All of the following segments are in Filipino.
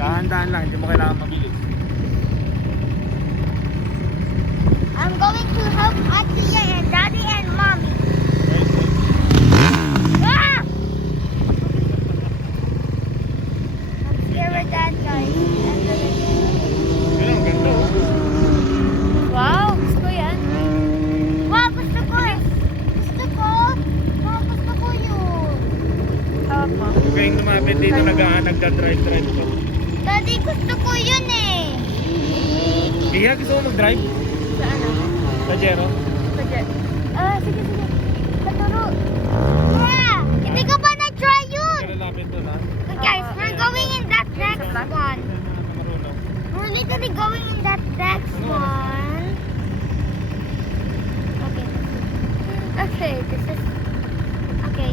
Dahan-dahan lang, hindi mo kailangan mabilis. I'm going to help Auntie and Daddy and Mommy. Ah! I'm scared with that, guys. Yun ang ganda oh. Wow, gusto ko yan. Wow, gusto ko eh. Gusto ko. Wow, gusto ko yun. Hawak mo. Huwag kayong lumapit dito, nagda-drive ko. Daddy, gusto ko yun eh. Iya, gusto mo mag-drive? Sa ano? Sa Jero? Sa jet. Sige. Katuro. Wow! Hindi ko pa na-try yun. Kaya lapit doon ha? Guys, we're going in that next one. Marunong. We're literally going in that next one. Okay, this is... Okay.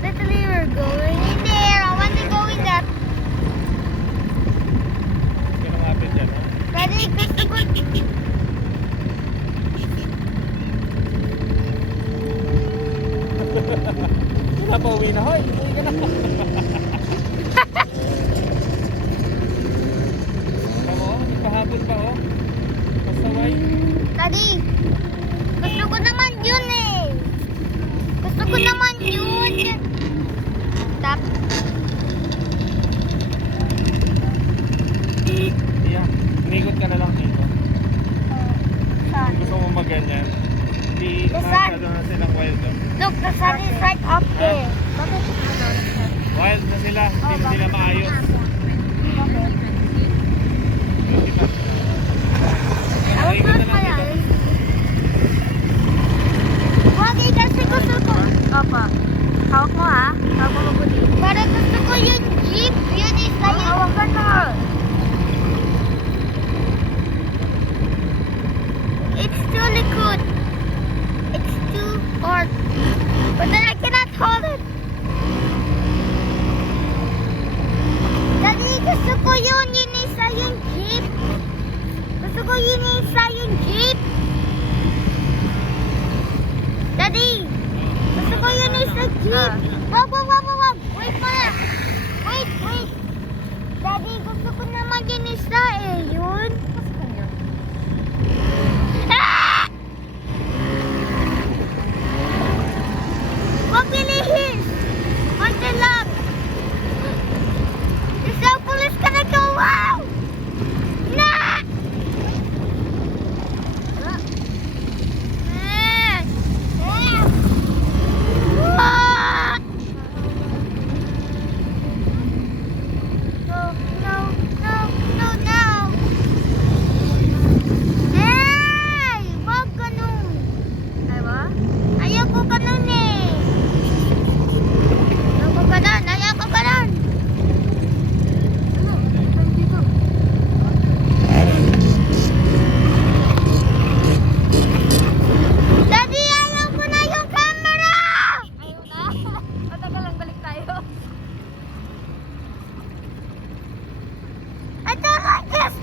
Literally, we're going in there. I want to go in that. Kaya lumapit yan ha? Daddy, gusto ko... Wala pa uwi na. Hoy, uwi ka na. Tama oh, nagpahabol pa oh. Pasaway. Daddy, gusto ko naman yun eh. Gusto ko naman yun. Tap. Iya, inikot ka na lang dito. Saan? Gusto mo mag-ganyan. Di The sun. masyado na silang wild. Look, the sun is right up there. Bakit? Wild na sila, hindi na sila maayos. Bakit? I will Ikot close na my lang dito. eyes. Wagi kasi gusto ko. Opo. Hawak mo ha. Hawak mo mabuti. Para gusto ko yung jeep. Yun isa yun. Hawakan mo. It's too liquid. It's too hard. But then I cannot hold it. Daddy, gusto ko yun. Yun isa yung jeep. Gusto ko yun isa yung jeep. Daddy, gusto ko yun isa jeep. Wag. Wait pa. Wait. Daddy, gusto ko naman yun isa eh. Yun. Ah! Wag bilihin. Konti lang. Yung cell police ka na to. Wow! Na! Daddy, ayaw ko na yung camera! Ayaw na? Matagal lang, balik tayo. I don't like this!